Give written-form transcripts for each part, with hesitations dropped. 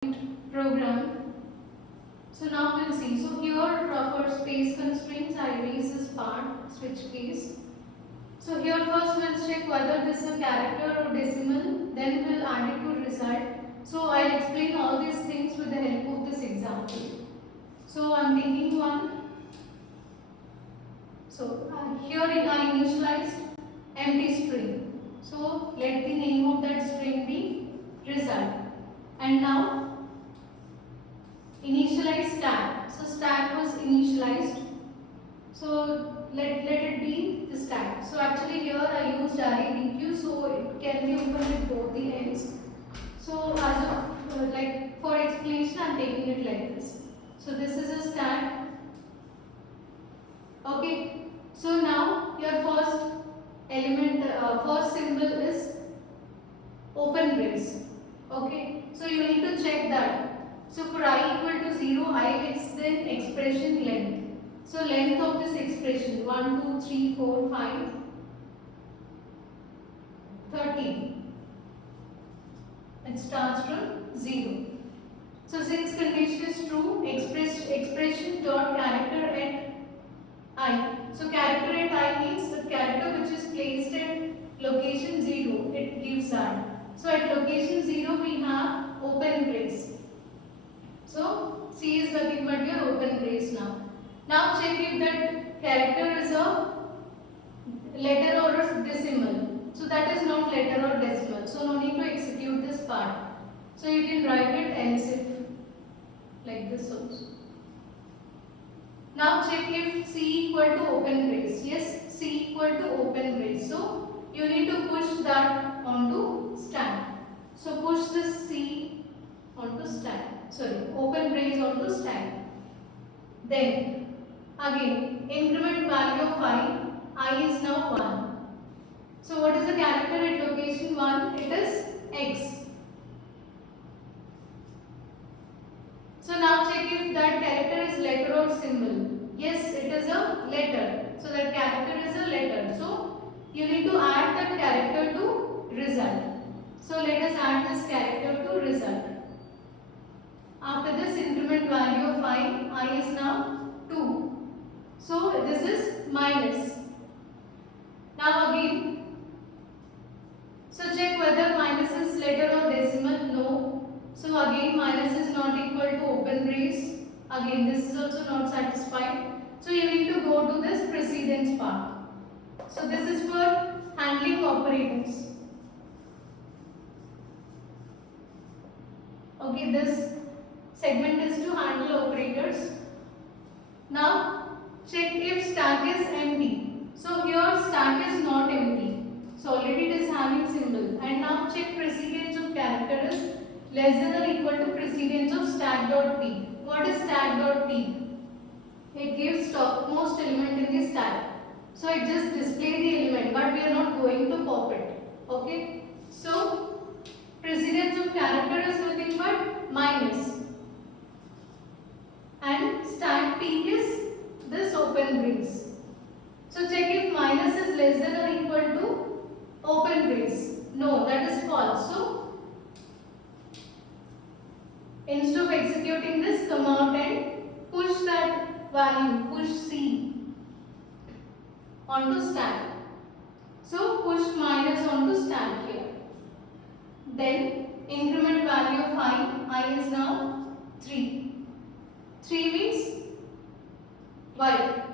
program. So now we'll see. So here for space constraints, I erase this part, switch case. So here first we'll check whether this is a character or decimal, then we'll add it to result. So I'll explain all these things with the help of this example. So I'm taking one. So here I initialized empty string. So let the name of that string be result. And now initialize stack. So stack was initialized. So let it be the stack. So actually here I used array DQ, so it can be opened with both the ends. So as of like for explanation, I'm taking it like this. So this is a stack. Okay. So now your first element, first symbol is open brace. Okay. So you need to check that. So for I equal to 0, I is the expression length. So length of this expression 1, 2, 3, 4, 5, 13. It starts from 0. So since condition is true, expression dot character at I. So character at I means the character which is placed at location 0. It gives that. So at location 0 we have open brace. So C is nothing but your open brace now. Now check if that character is a letter or a decimal. So that is not letter or decimal. So no need to execute this part. So you can write it else if like this also. Now check if C equal to open brace. Yes, C equal to open brace. So you need to push that onto stack. So push this C onto stack. Sorry, open brace onto stack. Then again increment value of I is now 1. So what is the character at location 1? It is X. So now check if that character is letter or symbol. Yes, it is a letter. So that character is a letter. So you need to add that character to result. So let us add this character to result. After this increment value of I is now 2. So this is minus. Now again, so check whether minus is letter or decimal. No. So again minus is not equal to open brace. Again this is also not satisfied. So you need to go to this precedence part. So this is for handling operators. Okay, this segment is to handle operators. Now check if stack is empty. So here stack is not empty. So already it is having symbol. And now check precedence of character is less than or equal to precedence of stack.p. What is stack.p? It gives topmost element in the stack. So it just displays the element, but we are not going to pop it. Okay. So precedence of character is nothing but minus. And stack p is this open brace. So check if minus is less than or equal to open brace. No, that is false. So instead of executing this, come out and push that value, push C onto stack. So push minus onto stack here. Then increment value of I is now 3. 3 means Y.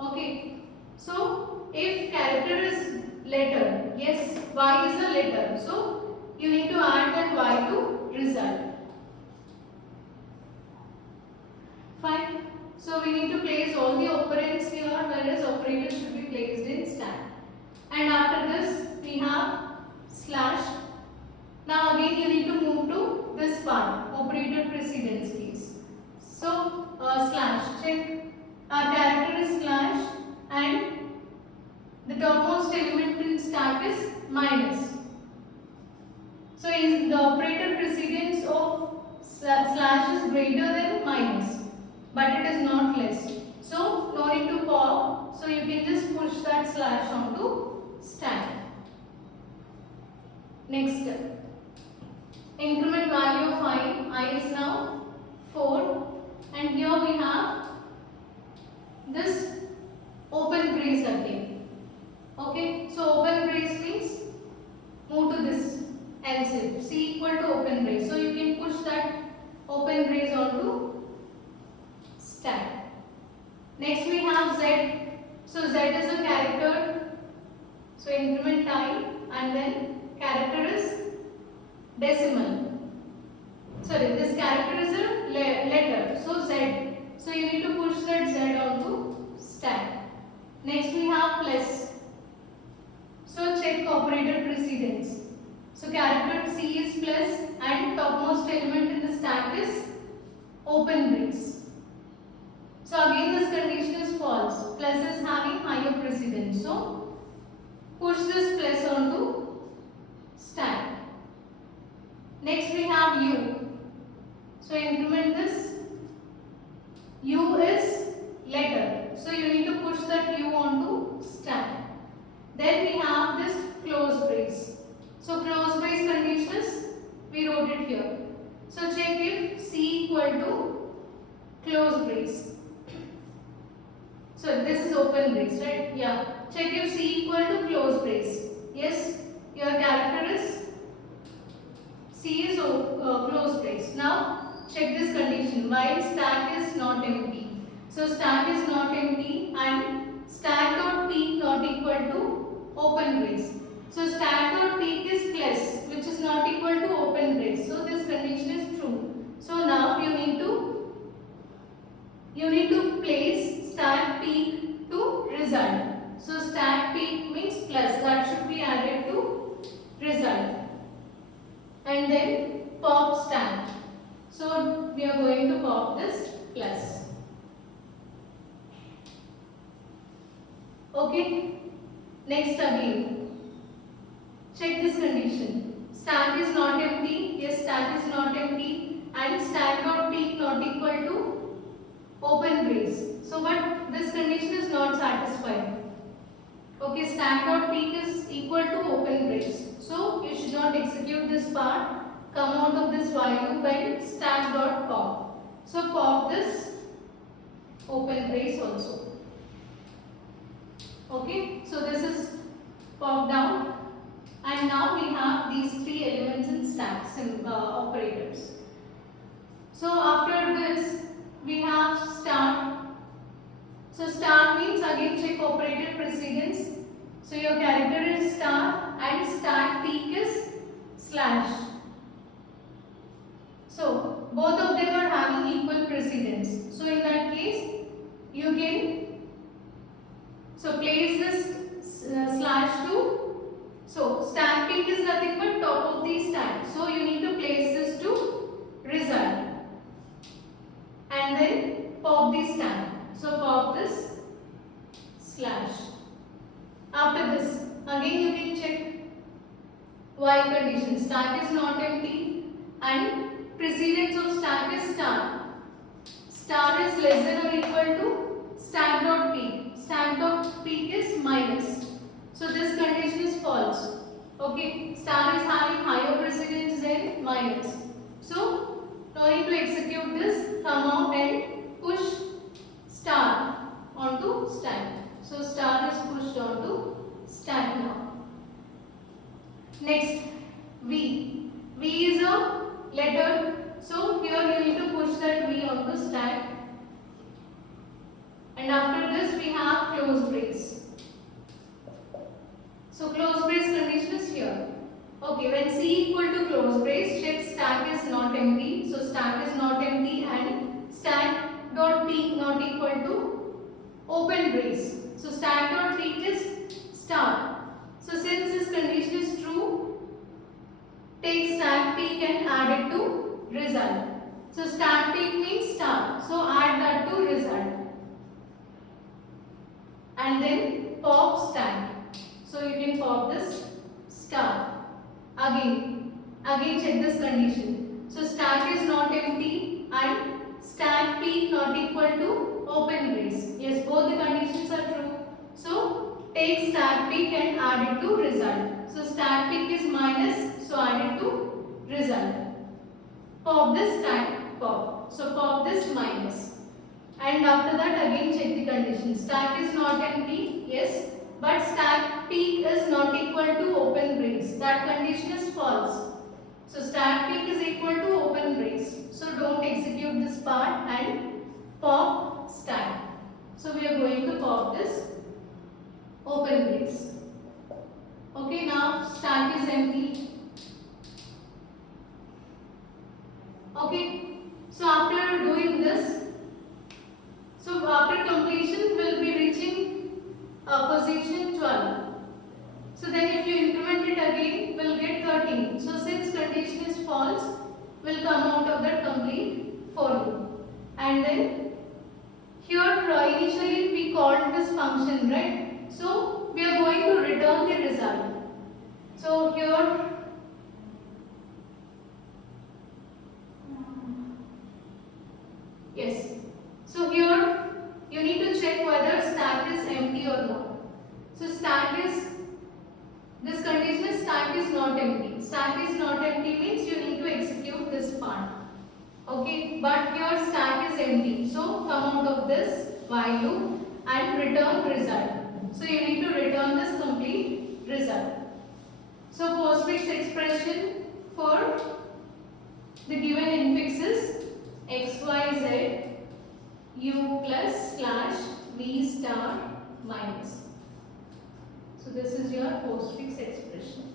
Okay. So if character is letter, yes, Y is a letter. So you need to add that Y to result. Fine. So we need to place all the operands here, whereas operators should be placed in stack. And after this we have slash. Now again you need to move to this part, operator precedence case. So slash, check our character is slash and the topmost element in stack is minus. So is the operator precedence of slash is greater than minus, but it is not less. So no need to pop. So you can just push that slash onto stack. Next step. increment value of I is now 4, and here we have this open brace again. Okay, so open brace means move to this else if C equal to open brace. So you can push that open brace onto stack. Next we have Z. So Z is a character. So increment I and then character is decimal. Sorry, this character is a letter. So Z. So you need to push that Z onto stack. Next we have plus. So check operator precedence. So character C is plus and topmost element in the stack is open brace. So again this condition is false. Plus is having higher precedence. So push this plus onto stack. Next we have U. So increment this. U is letter. So you need to push that U onto stack. Then we have this close brace. So close brace condition is, we wrote it here. So check if C equal to close brace. So this is open brace, right? Yeah. Check if C equal to close brace. Yes, your character is C is close brace. Now check this condition while stack is not empty. So stack is not empty and stack dot peak not equal to open brace. So stack dot peak is plus, which is not equal to open brace. So this condition is true. So now you need to place stack peak to result. So stack peak means plus, that should be added to result. And then pop stack. So we are going to pop this plus. Okay. Next again. Check this condition. Stack is not empty. Yes, stack is not empty. And stack dot peak not equal to open brace. So but this condition is not satisfied. Okay, stack dot peak is equal to open brace. So you should not execute this part. Come out of this while loop and stack dot pop. So pop this open brace also. Okay, so this is popped down, and now we have these three elements in stack operators. So after this we have start. So star means again check operator precedence. So your character is star and stack peak is slash. So both of them are having equal precedence. So in that case you can place this slash to, so stack peak is nothing but top of the stack. So you need to place this to result and then pop the stack. So pop this slash. After this again you can check while condition. Stack is not empty and precedence of stack is star. Star is less than or equal to stack dot peak. Stack dot peak is minus. So this condition is false. Okay, star is having higher precedence than minus. So no need to execute this. Come out and push star onto stack. So star is pushed onto stack now. Next, V. V is a letter. So here you need to push that V onto stack. And after this we have close brace. So close brace condition is here. Okay, when C equal to close brace, check stack is not empty. So stack is not empty and stack dot peak not equal to open brace. So stack dot peak is star. So since this condition is true, take stack peak and add it to result. So stack peak means star. So add that to result. And then pop stack. So you can pop this star. Again check this condition. So stack is not empty and stack peak not equal to open brace. Yes, both the conditions are true. So take stack peak and add it to result. So stack peak is minus, so add it to result. pop this stack pop. So pop this minus. And after that again check the condition. Stack is not empty, yes, but stack peak is not equal to open brace. That condition is false. So stack peak is equal to open brace. So don't execute this part and pop stack. So we are going to pop this open brace. Okay, now stack is empty. Okay, so after doing this, so after completion we'll be reaching position 12. So then if you increment it again, we'll get 13. So since condition is false, will come out of that complete for loop. And then here initially we called this function, right? So we are going to return the result. So here yes. So here you need to check whether stack is empty or not. So stack is, this condition is stack is not empty. Stack is not empty means you need to execute this part. Okay, but here stack is empty. So come out of this while loop and return result. So you need to return this complete result. So postfix expression for the given infix is xyz u plus slash v star minus. So this is your postfix expression.